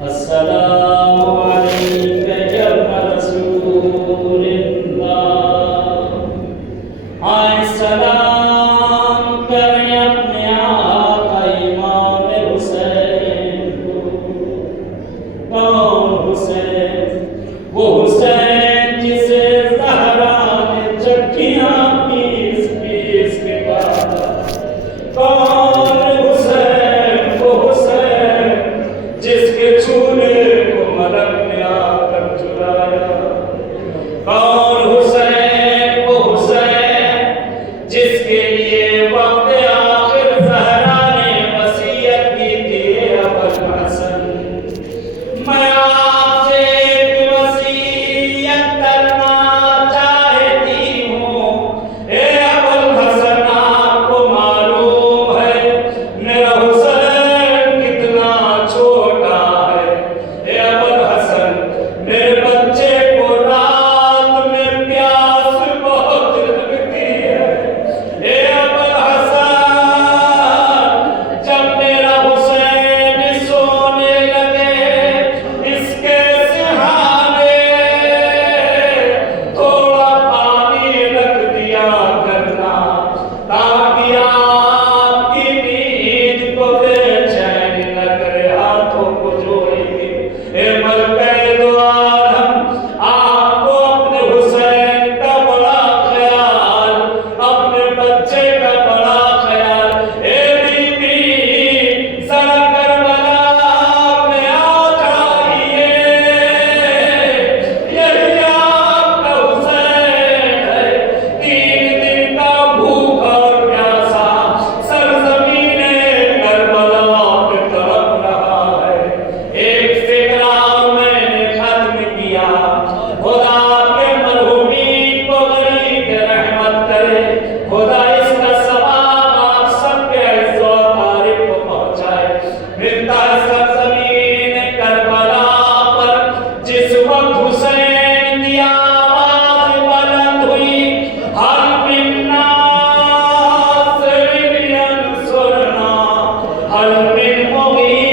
السلام عليك يا رسول الله آئے سلام کریں اپنے آقا امام حسین کو کون حسین وہ حسین جسے زہرا نے چٹیاں پیس پیس کے کاٹا کون حسین وہ حسین جس کے چھونے کو ملک نے آ کر چرایا کون حسین وہ حسین جس کے لیے وقت آخر زہرا نے وصیت کی تھی ابوالحسن میں آپ سے ایک وصیت کرنا چاہتی ہوں اے ابوالحسن آپ کو معلوم ہے میرا حسین کتنا چھوٹا ہے اے ابوالحسن میرے بچے کو رات میں پیاس بہت لگتی ہے اے ابوالحسن جب میرا حسین سونے لگے اس کے سہانے تھوڑا پانی رکھ دیا کرنا تاکہ آپ کی نیند کو بے چین نہ کرے ہاتھوں کو جوڑیں گے اے ملکہ دو عالم آپ کو اپنے حسین کا بڑا خیال اپنے بچے کا بڑا خیال اے بی بی ذرا کربلا میں آ جائیے یہی آپ کا حسین ہے 3 دن کا بھوکا اور پیاسا سرزمین کربلا پہ تڑپ رہا ہے ایک فکرہ میں نے ختم کیا خدا کے مرحومین کو غریب رحمت کرے خدا اس کا ثواب آپ سب کے عز و طارق کو پہنچائے ملتا ہے سرزمین کربلا پر جس وقت حسین کی آواز بلند ہوئی حل من ناصر ینصرنا حل من مغیث